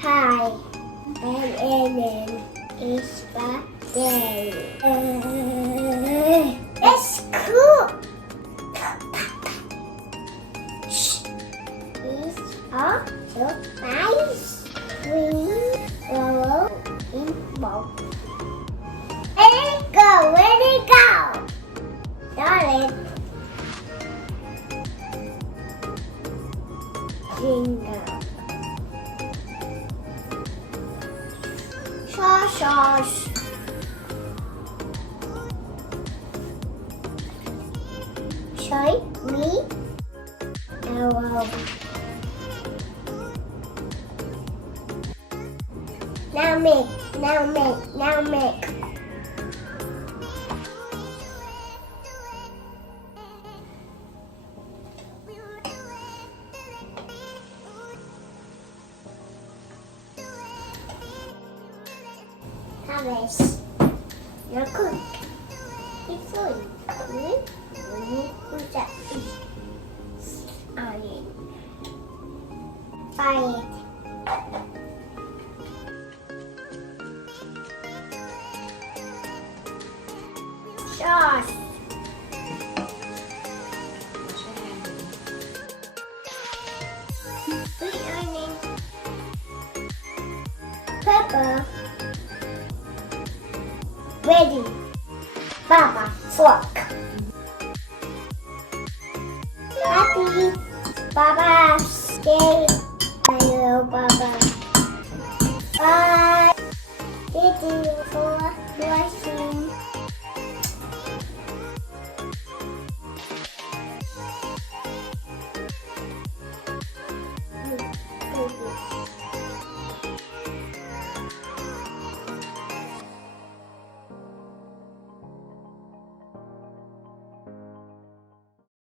pie. And is spaghetti. It's cool. It's also nice. Green yellow in both. Let it go, let it go. Darling. Jingle. Sauce. Soy me. Arrow. Now make. Harvest. Now cook. It's good. Put that on it. Fry it. Sauce. Sweet onion. Pepper. Ready. Baba, fork. Happy. Baba, stay. Hello, Baba. Bye. 3, 4, 5,